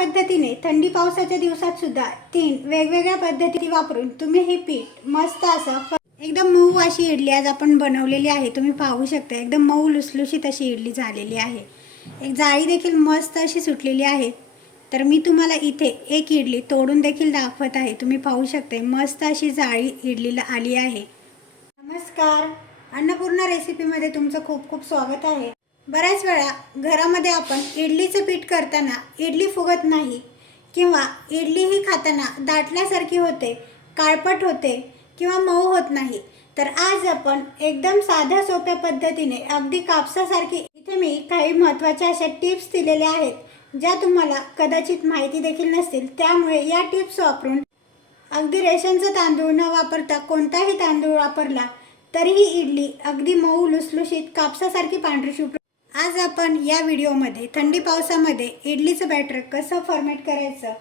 पद्धतीने थंडी पावसाच्या दिवसात सुद्धा तीन वेगवेगळ्या पद्धती वापरून तुम्ही हे पीठ मस्त असं एकदम मऊ अशी इडली आज आपण बनवलेली आहे. तुम्ही पाहू शकता एकदम मऊ लुसलुशीत अशी इडली झालेली आहे. एक जाळी देखील मस्त अशी सुटलेली आहे. तर मी तुम्हाला इथे एक इडली तोडून देखील दाखवत आहे. तुम्ही पाहू शकता मस्त अशी जाळी इडलीला आली आहे. नमस्कार. अन्नपूर्णा रेसिपीमध्ये तुमचं खूप खूप स्वागत आहे. बऱ्याच वेळा घरामध्ये आपण इडलीचं पीठ करताना इडली फुगत नाही किंवा इडली ही खाताना दाटल्यासारखी होते काळपट होते किंवा मऊ होत नाही तर आज आपण एकदम साध्या सोप्या पद्धतीने अगदी कापसासारखी इथे मी काही महत्त्वाच्या अशा टिप्स दिलेल्या आहेत ज्या तुम्हाला कदाचित माहिती देखील नसतील. त्यामुळे या टिप्स वापरून अगदी रेशनचा तांदूळ न वापरता कोणताही तांदूळ वापरला तरीही इडली अगदी मऊ लुसलुशीत कापसासारखी पांढरी शुभ्र आज आपण या व्हिडिओमध्ये थंडी पावसामध्ये इडलीचं बॅटर कसं फॉर्मेट करायचं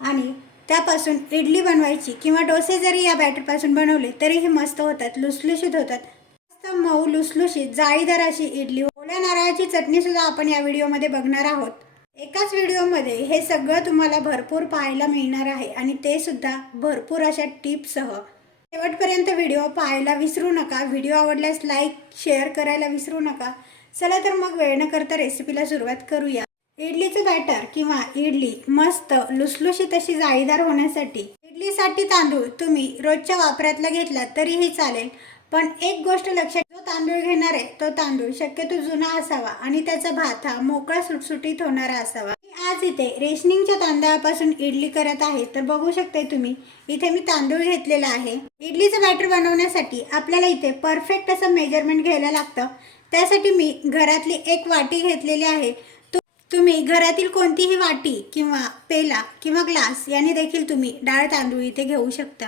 आणि त्यापासून इडली बनवायची किंवा डोसे जरी या बॅटरपासून बनवले तरीही मस्त होतात लुसलुशीत होतात. मस्त मऊ लुसलुशीत जाळीदार अशी इडली ओल्या नारळाची चटणीसुद्धा आपण या व्हिडिओमध्ये बघणार आहोत. एकाच व्हिडिओमध्ये हे सगळं तुम्हाला भरपूर पाहायला मिळणार आहे आणि ते सुद्धा भरपूर अशा टिप्ससह. शेवटपर्यंत व्हिडिओ पाहायला विसरू नका. व्हिडिओ आवडल्यास लाईक शेअर करायला विसरू नका. चला तर मग वेळ न करता रेसिपीला सुरुवात करूया. इडलीचं बॅटर किंवा इडली मस्त लुसलुशीत अशी जाळीदार होण्यासाठी इडलीसाठी तांदूळ तुम्ही रोजच्या वापरातला घेतला तरीही चालेल. पण एक गोष्ट लक्षात जो तांदूळ घेणार आहे तो तांदूळ शक्यतो जुना असावा आणि त्याचा भात हा मोकळा सुटसुटीत होणारा असावा. मी आज इथे रेशनिंगच्या तांदळापासून इडली करत आहे तर बघू शकते तुम्ही इथे मी तांदूळ घेतलेला आहे. इडलीचं बॅटर बनवण्यासाठी आपल्याला इथे परफेक्ट असं मेजरमेंट घ्यायला लागतं. त्यासाठी मी घरातली एक वाटी घेतलेली आहे. तु- तुम्ही घरातील कोणतीही वाटी किंवा पेला किंवा ग्लास याने देखील तुम्ही डाळ तांदूळ इथे घेऊ शकता.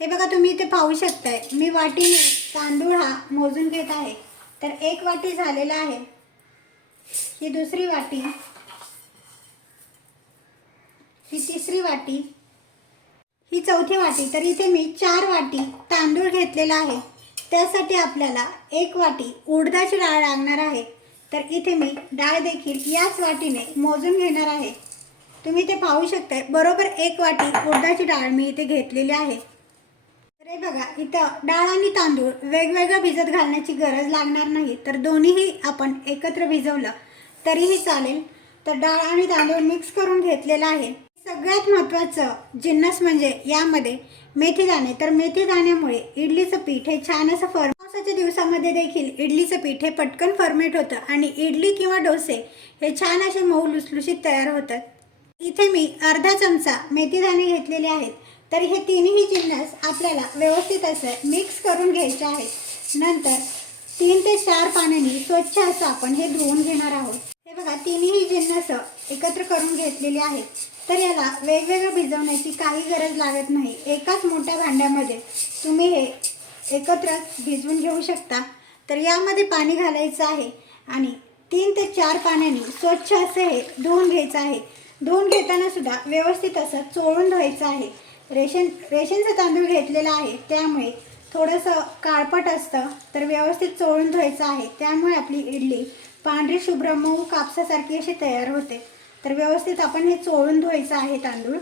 हे बघा तुम्ही इथे पाहू शकताय मी वाटीने तांदूळ हा मोजून घेत आहे. तर एक वाटी झालेला आहे. ही दुसरी वाटी. ही तिसरी वाटी. ही चौथी वाटी. तर इथे मी चार वाटी तांदूळ घेतलेला आहे. त्यासाठी आपल्याला एक वाटी उडदाची डाळ लागणार आहे. तर इथे मी डाळ देखील याच वाटीने मोजून घेणार आहे. तुम्ही ते पाहू शकताय. बरोबर एक वाटी उडदाची डाळ मी इथे घेतलेली आहे. अरे बघा इथं डाळ आणि तांदूळ वेगवेगळं भिजत घालण्याची गरज लागणार नाही. तर दोन्हीही आपण एकत्र भिजवलं तरीही चालेल. तर डाळ आणि तांदूळ मिक्स करून घेतलेला आहे. सगळ्यात महत्त्वाचं जिन्नस म्हणजे यामध्ये मेथी दाणे. तर मेथी दाण्यामुळे इडलीचं पीठ हे छान असं फर पावसाच्या दिवसामध्ये देखील इडलीचं पीठ हे पटकन फर्मेट होतं आणि इडली किंवा डोसे हे छान असे मऊ लुसलुशीत तयार होतात. इथे मी अर्धा चमचा मेथी दाणे घेतलेले आहेत. तर हे तिन्ही जिन्नस आपल्याला व्यवस्थित असं मिक्स करून घ्यायचे आहेत. नंतर तीन ते चार पाण्याने स्वच्छ असं आपण हे धुवून घेणार आहोत. हे बघा तिन्ही जिन्नस एकत्र करून घेतलेले आहेत. तर याला वेगवेगळं भिजवण्याची काही गरज लागत नाही. एकाच मोठ्या भांड्यामध्ये तुम्ही हे एकत्र भिजवून घेऊ शकता. तर यामध्ये पाणी घालायचं आहे आणि तीन ते चार पाण्याने स्वच्छ असं हे धुवून घ्यायचं आहे. धुवून घेताना सुद्धा व्यवस्थित असं चोळून धुवायचं आहे. रेशन रेशनचा तांदूळ घेतलेला आहे. त्यामुळे थोडंसं काळपट असतं तर व्यवस्थित चोळून धुवायचं आहे. त्यामुळे आपली इडली पांढरी शुभ्र मऊ कापसासारखी अशी तयार होते. तर व्यवस्थित आपण हे चोळून धुवायचं आहे तांदूळ.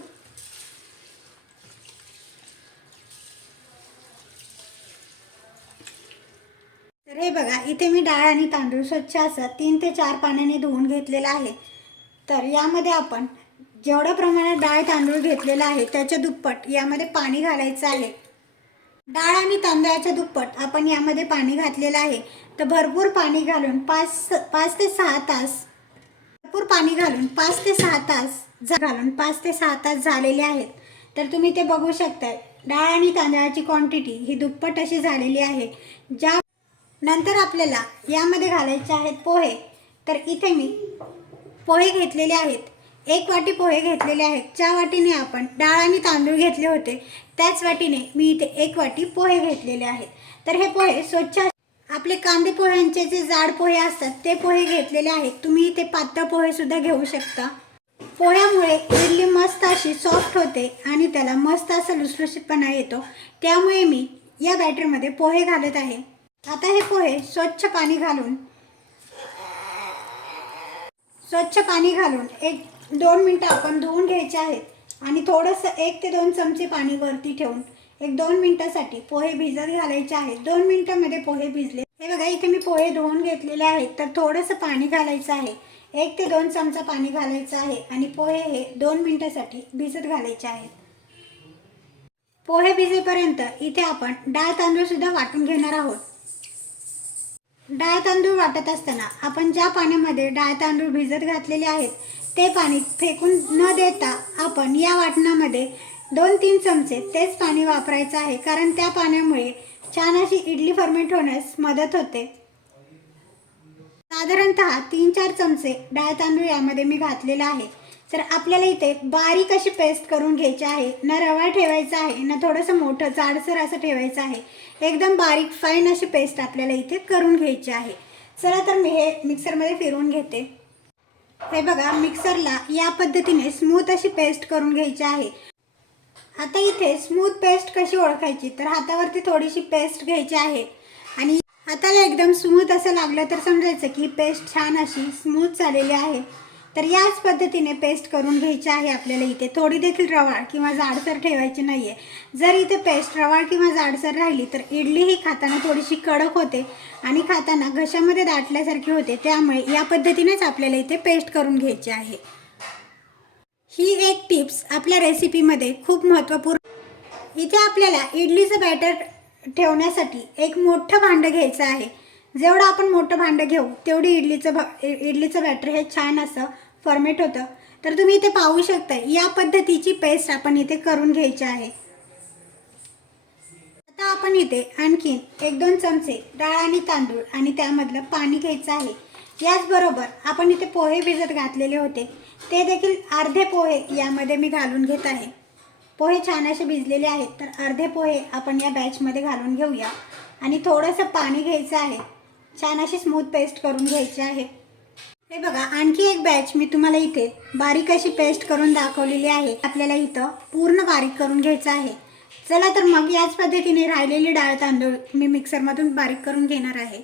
तर हे बघा इथे मी डाळ आणि तांदूळ स्वच्छ असं तीन ते चार पाण्याने धुवून घेतलेलं आहे. तर यामध्ये आपण जेवढ्या प्रमाणात डाळ तांदूळ घेतलेला आहे त्याच्या दुप्पट यामध्ये पाणी घालायचं आहे. डाळ आणि तांदळाच्या दुप्पट आपण यामध्ये पाणी घातलेलं आहे. तर भरपूर पाणी घालून पाच पाच ते सहा तास भरपूर पाणी घालून पाच ते सहा तास घालून पाच ते सहा तास झालेले आहेत. तर तुम्ही ते बघू शकता डाळ आणि तांदळाची क्वांटिटी ही दुप्पट अशी झालेली आहे. ज्या नंतर आपल्याला यामध्ये घालायचे आहेत पोहे. तर इथे मी पोहे घेतलेले आहेत. एक वाटी पोहे घेतलेले आहेत. ज्या वाटीने आपण डाळ आणि तांदूळ घेतले होते त्याच वाटीने मी इथे एक वाटी पोहे घेतलेले आहेत. तर हे पोहे स्वच्छ आपले कांदे पोह्यांचे जे जाड पोहे असतात ते पोहे घेतलेले आहेत. तुम्ही इथे पातळ पोहे सुद्धा घेऊ शकता. पोह्यामुळे इडली मस्त अशी सॉफ्ट होते आणि त्याला मस्त असा लुसलुशीतपणा येतो. त्यामुळे मी या बॅटरमध्ये पोहे घालत आहे. आता हे पोहे स्वच्छ पाणी घालून स्वच्छ पाणी घालून एक दोन मिनटं आपण धुवून घ्यायचे आहेत. आणि थोडंसं एक ते दोन चमचे पाणी वरती ठेवून एक दोन मिनटासाठी पोहे भिजत घालायचे आहेत. दोन मिनटामध्ये पोहे भिजले. हे बघा इथे मी पोहे धुवून घेतलेले आहेत. तर थोडंसं पाणी घालायचं आहे. एक ते दोन चमचा पाणी घालायचं आहे आणि पोहे हे दोन मिनटासाठी भिजत घालायचे आहेत. पोहे भिजेपर्यंत इथे आपण डाळ तांदूळ सुद्धा वाटून घेणार आहोत. डाळ तांदूळ वाटत असताना आपण ज्या पाण्यामध्ये डाळ तांदूळ भिजत घातलेले आहेत ते पाणी फेकून न देता आपण या वाटणामध्ये दोन तीन चमचे तेच पाणी वापरायचं आहे कारण त्या पाण्यामुळे छान अशी इडली फर्मेंट होण्यास मदत होते. साधारणतः तीन चार चमचे डाळ तांदूळ यामध्ये मी घातलेला आहे. तर आपल्याला इथे बारीक अशी पेस्ट करून घ्यायची आहे. ना रवा ठेवायचा आहे ना थोडंसं मोठं जाडसर असं ठेवायचं आहे. एकदम बारीक फाईन अशी पेस्ट आपल्याला इथे करून घ्यायची आहे. चला तर मी हे मिक्सरमध्ये फिरवून घेते. हे बघा मिक्सरला या पद्धतीने स्मूथ अशी पेस्ट करून घ्यायची आहे. आता इथे स्मूथ पेस्ट कशी ओळखायची? तर हातावरती थोडीशी पेस्ट घ्यायची आहे. आणि हाताला एकदम स्मूथ असं लागलं तर समजायचं की पेस्ट छान अशी स्मूथ झालेली आहे. तर याच पद्धतीने पेस्ट करून घ्यायची आहे आपल्याला इथे. थोडी देखील रवाळ किंवा जाडसर ठेवायची नाही आहे जर इथे पेस्ट रवाळ किंवा जाडसर राहिली तर इडली ही खाताना थोडीशी कडक होते आणि खाताना घशामध्ये दाटल्यासारखी होते. त्यामुळे या पद्धतीनेच आपल्याला इथे पेस्ट करून घ्यायची आहे. ही एक टिप्स आपल्या रेसिपीमध्ये खूप महत्त्वपूर्ण इथे आपल्याला इडलीचं बॅटर ठेवण्यासाठी एक मोठं भांडं घ्यायचं आहे. जेवढं आपण मोठं भांडं घेऊ तेवढी इडलीचं भा इ- इडलीचं बॅटर हे छान असं फॉर्मेट होतं. तर तुम्ही इथे पाहू शकता या पद्धतीची पेस्ट आपण इथे करून घ्यायची आहे. आता आपण इथे आणखीन एक दोन चमचे डाळ आणि तांदूळ आणि त्यामधलं पाणी घ्यायचं आहे. याचबरोबर आपण इथे पोहे भिजत घातलेले होते. ते देखील अर्धे पोहे यामध्ये मी घालून घेत आहे. पोहे छान असे भिजलेले आहेत तर अर्धे पोहे आपण या बॅचमध्ये घालून घेऊया. आणि थोडंसं पाणी घ्यायचं आहे. छान अशी स्मूथ पेस्ट करून घ्यायची आहे. हे बघा आणखी एक बॅच मी तुम्हाला इथे बारीक अशी पेस्ट करून दाखवलेली आहे. आपल्याला इथं पूर्ण बारीक करून घ्यायचं आहे. चला तर मग याच पद्धतीने राहिलेली डाळ तांदूळ मी मिक्सरमधून बारीक करून घेणार आहे.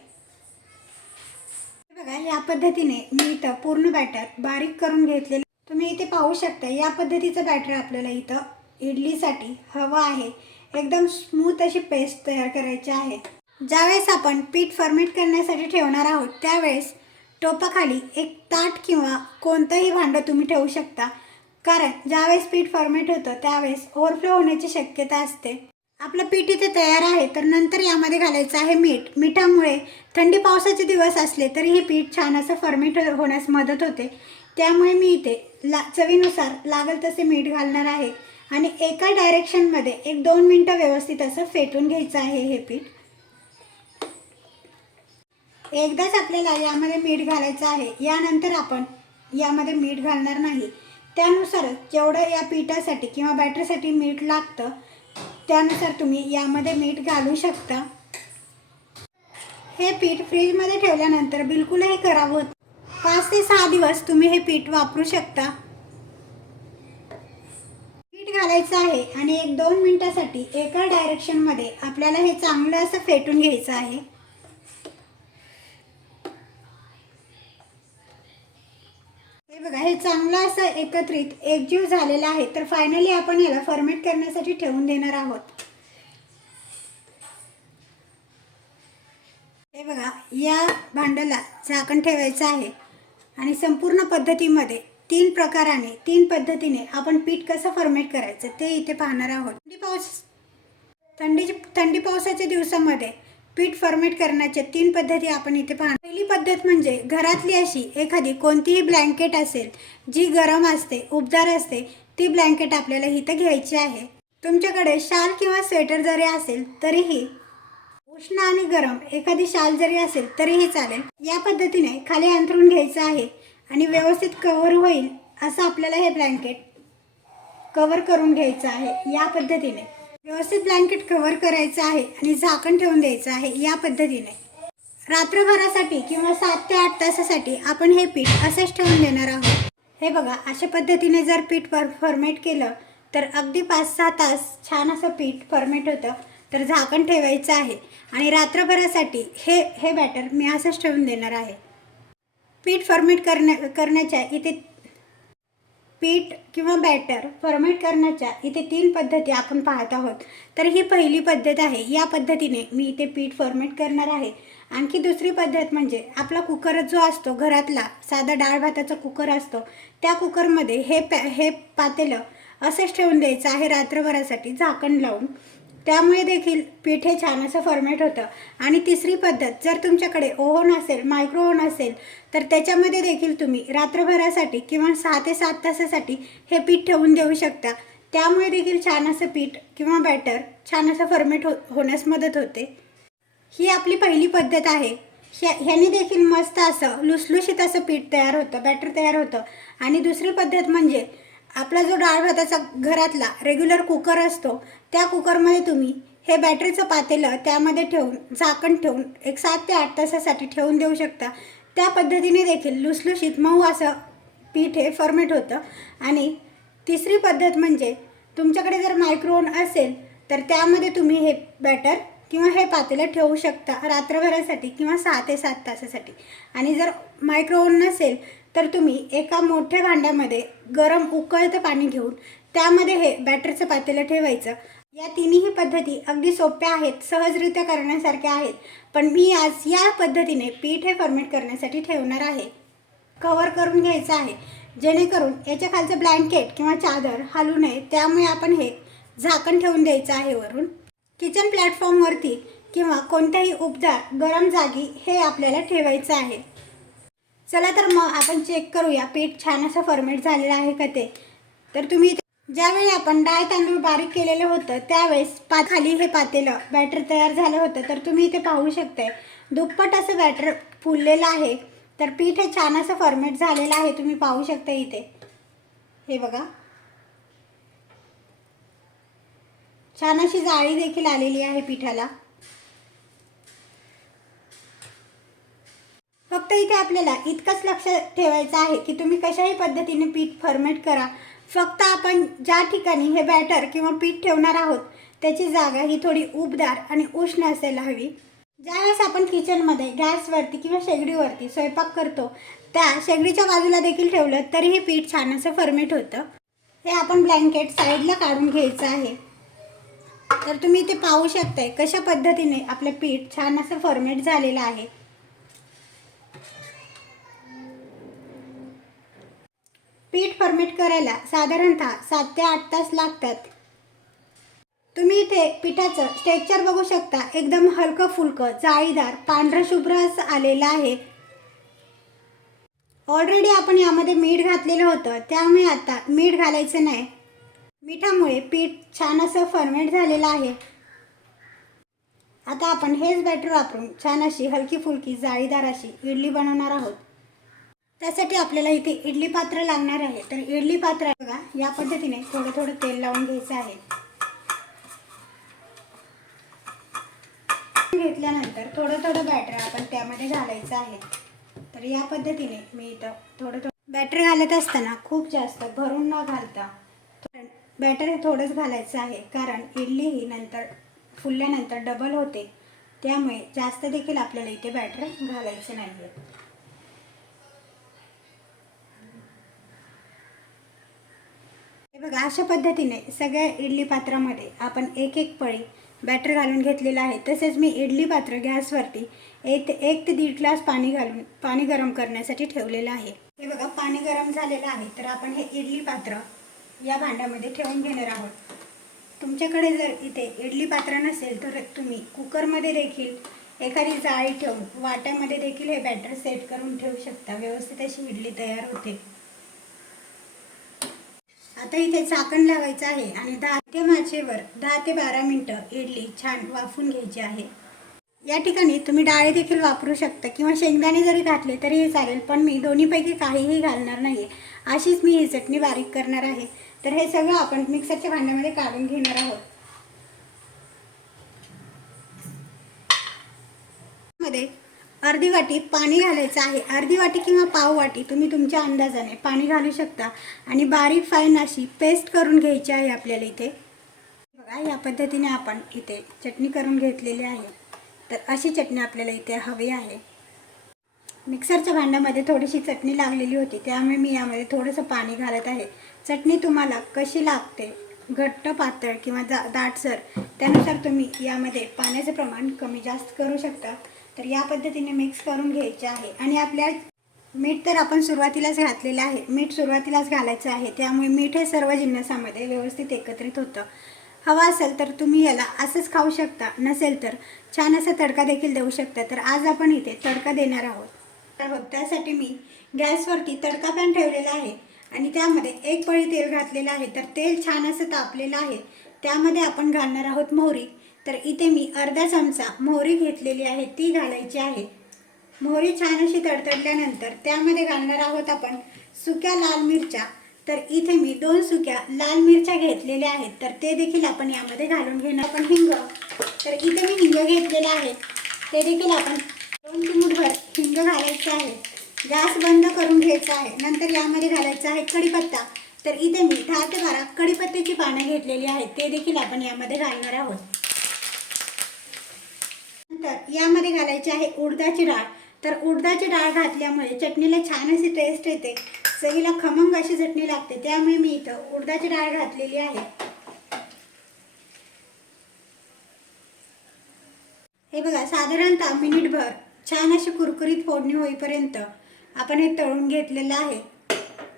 बघा या पद्धतीने मी इथं पूर्ण बॅटर बारीक करून घेतलेलं तुम्ही इथे पाहू शकता या पद्धतीचं बॅटर आपल्याला इथं इडलीसाठी हवं आहे. एकदम स्मूथ अशी पेस्ट तयार करायची आहे. ज्यावेळेस आपण पीठ फर्मेट करण्यासाठी ठेवणार आहोत त्यावेळेस टोपाखाली एक ताट किंवा कोणतंही भांडं तुम्ही ठेवू शकता. कारण ज्यावेळेस पीठ फॉर्मेट होतं त्यावेळेस ओव्हरफ्लो होण्याची शक्यता असते. आपलं पीठ इथे तयार आहे तर नंतर यामध्ये घालायचं आहे मीठ. मिठामुळे थंडी पावसाचे दिवस असले तरी हे पीठ छान असं फर्मेट होण्यास मदत होते. त्यामुळे मी इथे ला चवीनुसार लागेल तसे मीठ घालणार आहे. आणि एका डायरेक्शनमध्ये एक दोन मिनटं व्यवस्थित असं फेटून घ्यायचं आहे हे पीठ. एकदाच आपल्याला यामध्ये मीठ घालायचं आहे. यानंतर आपण यामध्ये मीठ घालणार नाही. त्यानुसारच जेवढं या पिठासाठी किंवा बॅटरसाठी मीठ लागतं त्यानुसार तुम्ही यामध्ये मीठ घालू शकता. हे पीठ फ्रीजमध्ये ठेवल्यानंतर बिलकुलही खराब होत पाच ते सहा दिवस तुम्ही हे पीठ वापरू शकता. पीठ घालायचं आहे आणि एक दोन मिनिटासाठी एका डायरेक्शनमध्ये आपल्याला हे चांगलं असं फेटून घ्यायचं आहे. बघा हे चांगलं असं एकत्रित एकजीव झालेलं आहे. तर फायनली आपण याला फर्मेट करण्यासाठी ठेवून देणार आहोत. हे बघा या भांड्याला झाकण ठेवायचं आहे. आणि संपूर्ण पद्धतीमध्ये तीन प्रकाराने तीन पद्धतीने आपण पीठ कसं फर्मेट करायचं ते इथे पाहणार आहोत. थंडी पाऊस थंडी थंडी पावसाच्या दिवसामध्ये पीठ फॉर्मेट करण्याच्या तीन पद्धती आपण इथे पाहणार. पहिली पद्धत म्हणजे घरातली अशी एखादी कोणतीही ब्लँकेट असेल जी गरम असते उबदार असते ती ब्लँकेट आपल्याला इथं घ्यायची आहे. तुमच्याकडे शाल किंवा स्वेटर जरी असेल तरीही उष्ण आणि गरम एखादी शाल जरी असेल तरीही चालेल. या पद्धतीने खाली अंथरून घ्यायचं आहे आणि व्यवस्थित कव्हर होईल असं आपल्याला हे ब्लँकेट कव्हर करून घ्यायचं आहे. या पद्धतीने. व्यवस्थित ब्लँकेट कव्हर करायचं आहे आणि झाकण ठेवून द्यायचं आहे या पद्धतीने. रात्रभरासाठी किंवा सात ते आठ तासासाठी आपण हे पीठ असंच ठेवून देणार आहोत. हे बघा अशा पद्धतीने जर पीठ पर फॉर्मेट केलं तर अगदी पाच सहा तास छान असं पीठ फॉर्मेट होतं तर झाकण ठेवायचं आहे. आणि रात्रभरासाठी हे हे बॅटर मी असंच ठेवून देणार आहे. पीठ फॉर्मेट करण्या करण्याच्या इथे पीठ किंवा बॅटर फॉर्मेट करण्याच्या इथे तीन पद्धती आपण पाहत आहोत. तर ही पहिली पद्धत आहे. या पद्धतीने मी इथे पीठ फॉर्मेट करणार आहे. आणखी दुसरी पद्धत म्हणजे आपला कुकर जो असतो घरातला साधा डाळ भाताचा कुकर असतो त्या कुकरमध्ये हे पॅ हे पातेलं असंच ठेवून द्यायचं आहे रात्रभरासाठी झाकण लावून. त्यामुळे देखील पीठ हे छान असं फॉर्मेट होतं. आणि तिसरी पद्धत जर तुमच्याकडे ओव्हन असेल मायक्रो ओव्हन असेल तर त्याच्यामध्ये देखील तुम्ही रात्रभरासाठी किंवा सहा ते सात तासासाठी हे पीठ ठेवून देऊ शकता. त्यामुळे देखील छान असं पीठ किंवा बॅटर छान असं फॉर्मेट हो होण्यास मदत होते. ही आपली पहिली पद्धत आहे. ह्या ह्याने देखील मस्त असं लुसलुशीत असं पीठ तयार होतं बॅटर तयार होतं. आणि दुसरी पद्धत म्हणजे आपला जो डाळ भाताचा घरातला रेग्युलर कुकर असतो त्या कुकरमध्ये तुम्ही हे बॅटरीचं पातेलं त्यामध्ये ठेवून झाकण ठेवून एक सात ते आठ तासासाठी ठेवून देऊ शकता. त्या पद्धतीने देखील लुसलुशीत मऊ असं पीठ हे फॉर्मेट होतं. आणि तिसरी पद्धत म्हणजे तुमच्याकडे जर मायक्रोवन असेल तर त्यामध्ये तुम्ही हे बॅटर किंवा हे पातेलं ठेवू शकता रात्रभरासाठी किंवा सहा ते सात तासासाठी. आणि जर मायक्रोवन नसेल तर तुम्ही एका मोठ्या भांड्यामध्ये गरम उकळतं पाणी घेऊन त्यामध्ये हे बॅटरचं पातेलं ठेवायचं. या तिन्ही पद्धती अगदी सोप्या आहेत सहजरित्या करण्यासारख्या आहेत. पण मी आज या पद्धतीने पीठ हे फॉर्मेट करण्यासाठी ठेवणार आहे. कवर करून घ्यायचं आहे. जेणेकरून याच्या खालचं ब्लँकेट किंवा चादर हलू नये त्यामुळे आपण हे झाकण ठेवून द्यायचं आहे वरून. किचन प्लॅटफॉर्मवरती किंवा कोणत्याही उबदार गरम जागी हे आपल्याला ठेवायचं आहे. चला तर मग आपण चेक करूया. पीठ छान असं फर्मेट झालेलं आहे का ते? तर तुम्ही ज्यावेळी आपण डाळ तांदूळ बारीक केलेलं होतं त्यावेळेस पा खाली हे पातेलं बॅटर तयार झालं होतं. तर तुम्ही इथे पाहू शकताय. दुप्पट असं बॅटर फुललेलं आहे. तर पीठ हे छान असं फर्मेट झालेलं आहे. तुम्ही पाहू शकता इथे. हे बघा. छान अशी जाळी देखील आलेली आहे पिठाला. फक्त इथे आपल्याला इतकंच लक्ष ठेवायचं आहे की तुम्ही कशाही पद्धतीने पीठ फर्मेट करा. फक्त आपण ज्या ठिकाणी हे बॅटर किंवा पीठ ठेवणार आहोत त्याची जागा ही थोडी उबदार आणि उष्ण असायला हवी. ज्यावेळेस आपण किचनमध्ये गॅसवरती किंवा शेगडीवरती स्वयंपाक करतो त्या शेगडीच्या बाजूला देखील ठेवलं तरीही पीठ छान असं फर्मेट होतं. हे आपण ब्लँकेट साईडला काढून घ्यायचं आहे. तर तुम्ही इथे पाहू शकताय कशा पद्धतीने आपलं पीठ छान असं फर्मेट झालेलं आहे. पीठ फर्मेट करायला साधारणतः सात ते आठ तास लागतात. तुम्ही इथे पिठाचं स्टेक्चर बघू शकता. एकदम हलकं फुलकं जाळीदार पांढरं शुभ्र असं आलेलं आहे. ऑलरेडी आपण यामध्ये मीठ घातलेलं होतं. त्यामुळे आता मीठ घालायचं नाही. मिठामुळे पीठ छान असं फर्मेट झालेलं आहे. आता आपण हेच बॅटर वापरून छान अशी हलकी फुलकी जाळीदार अशी इडली बनवणार आहोत. त्यासाठी आपल्याला इथे इडली पात्र लागणार आहे. तर इडली पात्र बघा या पद्धतीने थोडं थोडं तेल लावून घ्यायचं आहे. घेतल्यानंतर थोडं थोडं बॅटर आपण त्यामध्ये घालायचं आहे. तर या पद्धतीने मी इथं थोडं थोडं बॅटर घालत असताना खूप जास्त भरून न घालता बॅटर हे थोडंच घालायचं आहे. कारण इडली ही नंतर फुलल्यानंतर डबल होते. त्यामुळे जास्त देखील आपल्याला इथे बॅटर घालायचं नाही आहे हे बघा अशा पद्धतीने सगळ्या इडली पात्रामध्ये आपण एक एक पळी बॅटर घालून घेतलेलं आहे. तसेच मी इडली पात्र गॅसवरती एक ते एक ते दीड ग्लास पाणी घालून पाणी गरम करण्यासाठी ठेवलेलं आहे. हे बघा पाणी गरम झालेलं आहे. तर आपण हे इडली पात्र या भांड्यामध्ये ठेवून घेणार आहोत. तुमच्याकडे जर इथे इडली पात्र नसेल तर तुम्ही कुकरमध्ये देखील एखादी जाळी ठेवून वाट्यामध्ये देखील हे बॅटर सेट करून ठेवू शकता. व्यवस्थित अशी इडली तयार होते. आता इथे चाकण लावायचं आहे आणि दहा ते माचेवर दहा ते बारा मिनटं इडली छान वाफून घ्यायची आहे. या ठिकाणी तुम्ही डाळी देखील वापरू शकता किंवा शेंगदाणे जरी घातले तरीही चालेल पण मी दोन्हीपैकी काहीही घालणार नाही आहे अशीच मी ही चटणी बारीक करणार आहे. तर हे सगळं आपण मिक्सरच्या भांड्यामध्ये काढून घेणार आहोत. मध्ये अर्धी वाटी पाणी घालायचं आहे. अर्धी वाटी किंवा पाव वाटी तुम्ही तुमच्या अंदाजाने पाणी घालू शकता आणि बारीक फाईन अशी पेस्ट करून घ्यायची आहे आपल्याला इथे. बघा या पद्धतीने आपण इथे चटणी करून घेतलेली आहे. तर अशी चटणी आपल्याला इथे हवी आहे. मिक्सरच्या भांड्यामध्ये थोडीशी चटणी लागलेली होती त्यामुळे मी यामध्ये थोडंसं पाणी घालत आहे. चटणी तुम्हाला कशी लागते घट्ट पातळ किंवा जा दाटसर त्यानुसार तुम्ही यामध्ये पाण्याचं प्रमाण कमी जास्त करू शकता. तर या पद्धतीने मिक्स करून घ्यायचे आहे. आणि आपल्या मीठ तर आपण सुरुवातीलाच घातलेलं आहे. मीठ सुरुवातीलाच घालायचं आहे. त्यामुळे मीठ हे सर्व जिन्नसामध्ये व्यवस्थित एकत्रित होतं. हवा असेल तर तुम्ही याला असंच खाऊ शकता. नसेल तर छान असा तडका देखील देऊ शकता. तर आज आपण इथे तडका देणार आहोत. आहोत त्यासाठी मी गॅसवरती तडका पॅन ठेवलेला आहे. आणि त्यामध्ये एक पळी तेल घातलेलं आहे. तर तेल छान असं तापलेलं आहे. त्यामध्ये आपण घालणार आहोत मोहरी. तर इथे मी अर्धा चमचा मोहरी घेतलेली आहे ती घालायची आहे. मोहरी छान अशी तडतडल्यानंतर त्यामध्ये घालणार आहोत आपण सुक्या लाल मिरच्या. तर इथे मी दोन सुक्या लाल मिरच्या घेतलेल्या आहेत तर ते देखील आपण यामध्ये घालून घेणार आपण हिंग तर इथे मी हिंग घेतलेलं आहे. ते देखील आपण दोन चिमूटभर हिंग घालायचं आहे. गॅस बंद करून घ्यायचा आहे. नंतर यामध्ये घालायचं आहे कढीपत्ता. तर इथे मी दहा ते बारा कढीपत्त्याची पानं घेतलेली आहेत ते देखील आपण यामध्ये घालणार आहोत. तर यामध्ये घालायची आहे उडदाची डाळ. तर उडदाची डाळ घातल्यामुळे चटणीला छान अशी टेस्ट येते. चवीला खमंग अशी चटणी लागते. त्यामुळे मी इथं उडदाची डाळ घातलेली आहे. हे बघा साधारणतः मिनिटभर छान अशी कुरकुरीत फोडणी होईपर्यंत आपण हे तळून घेतलेलं आहे.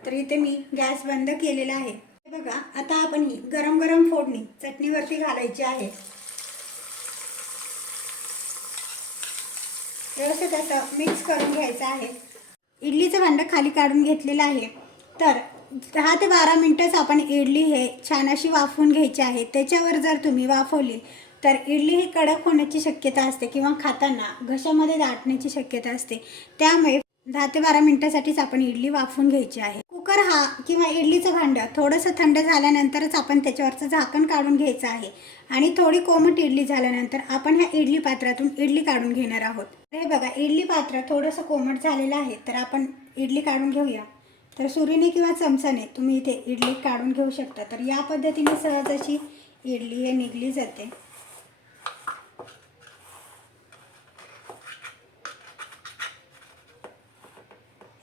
तर इथे मी गॅस बंद केलेला आहे. हे बघा आता आपण ही गरम गरम फोडणी चटणीवरती घालायची आहे. व्यवस्थित असं मिक्स करून घ्यायचं आहे. इडलीचं भांडं खाली काढून घेतलेलं आहे. तर दहा ते बारा मिनटंच आपण इडली हे छान अशी वाफवून घ्यायची आहे. त्याच्यावर जर तुम्ही वाफवली तर इडली ही कडक होण्याची शक्यता असते किंवा खाताना घशामध्ये दाटण्याची शक्यता असते. त्यामुळे दहा ते बारा मिनटासाठीच आपण इडली वाफवून घ्यायची आहे. कुकर हा किंवा इडलीचं भांडं थोडंसं थंड झाल्यानंतरच आपण त्याच्यावरचं झाकण काढून घ्यायचं आहे. आणि थोडी कोमट इडली झाल्यानंतर आपण ह्या इडली पात्रातून इडली काढून घेणार आहोत. हे बघा इडली पात्र थोडंसं कोमट झालेलं आहे तर आपण इडली काढून घेऊया. तर सुरीने किंवा चमचाने तुम्ही इथे इडली काढून घेऊ शकता. तर या पद्धतीने सहज अशी इडली हे निघली जाते.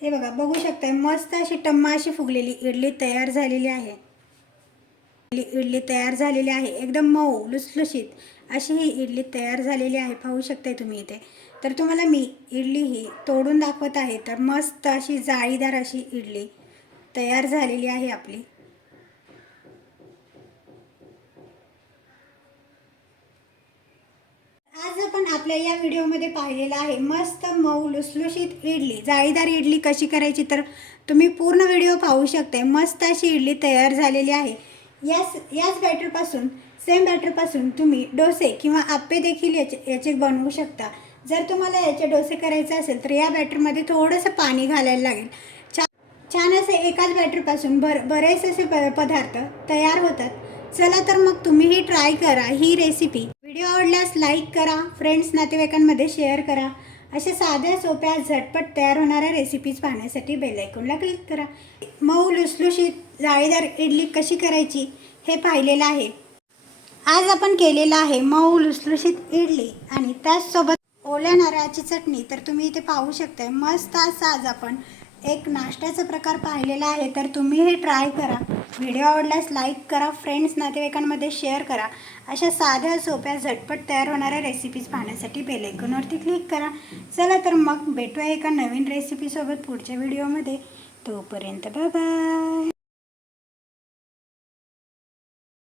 हे बघा बघू शकताय मस्त अशी टम्मा अशी फुगलेली इडली तयार झालेली आहे. इडली इडली तयार झालेली आहे एकदम मऊ लुसलुशीत अशी ही इडली तयार झालेली आहे. पाहू शकताय तुम्ही इथे. तर तुम्हाला मी इडली ही तोडून दाखवत आहे. तर मस्त अशी जाळीदार अशी इडली तयार झालेली आहे आपली. आज आपण आपल्या या व्हिडिओमध्ये पाहिलेलं आहे मस्त मऊ लुसलुशीत इडली. जाळीदार इडली कशी करायची तर तुम्ही पूर्ण व्हिडिओ पाहू शकताय. मस्त अशी इडली तयार झालेली आहे. याच याच बॅटरपासून सेम बॅटरपासून तुम्ही डोसे किंवा आप्पे देखील याचे याचे बनवू शकता. जर तुम्हाला याचे डोसे करायचे असेल तर या बॅटरमध्ये थोडंसं पाणी घालायला लागेल. छान छान असे एकाच बॅटरपासून भर बरेच असे प पदार्थ तयार होतात. चला तर मग तुम्हीही ट्राय करा ही रेसिपी. व्हिडिओ आवडल्यास लाईक करा फ्रेंड्स नातेवाईकांमध्ये शेअर करा. अशा साध्या सोप्या झटपट तयार होणाऱ्या रेसिपीज पाहण्यासाठी बेलायकॉनला क्लिक करा. मऊ लुसलुशीत जाळीदार इडली कशी करायची हे पाहिलेलं आहे. आज आपण केलेलं आहे मऊ लुसलुशीत इडली आणि त्याचसोबत ओल्या नारळाची चटणी. तर तुम्ही इथे पाहू शकता मस्त असं आज आपण एक नाश्त्याचा प्रकार पाहिलेला आहे तर तुम्ही हे ट्राय करा. व्हिडिओ आवडल्यास लाईक करा फ्रेंड्स नातेवाईकांमध्ये शेअर करा. अशा साध्या सोप्या झटपट तयार होणाऱ्या रेसिपीज पाहण्यासाठी बेलायकॉनवरती क्लिक करा. चला तर मग भेटूया एका नवीन रेसिपीसोबत पुढच्या व्हिडिओमध्ये तोपर्यंत बाय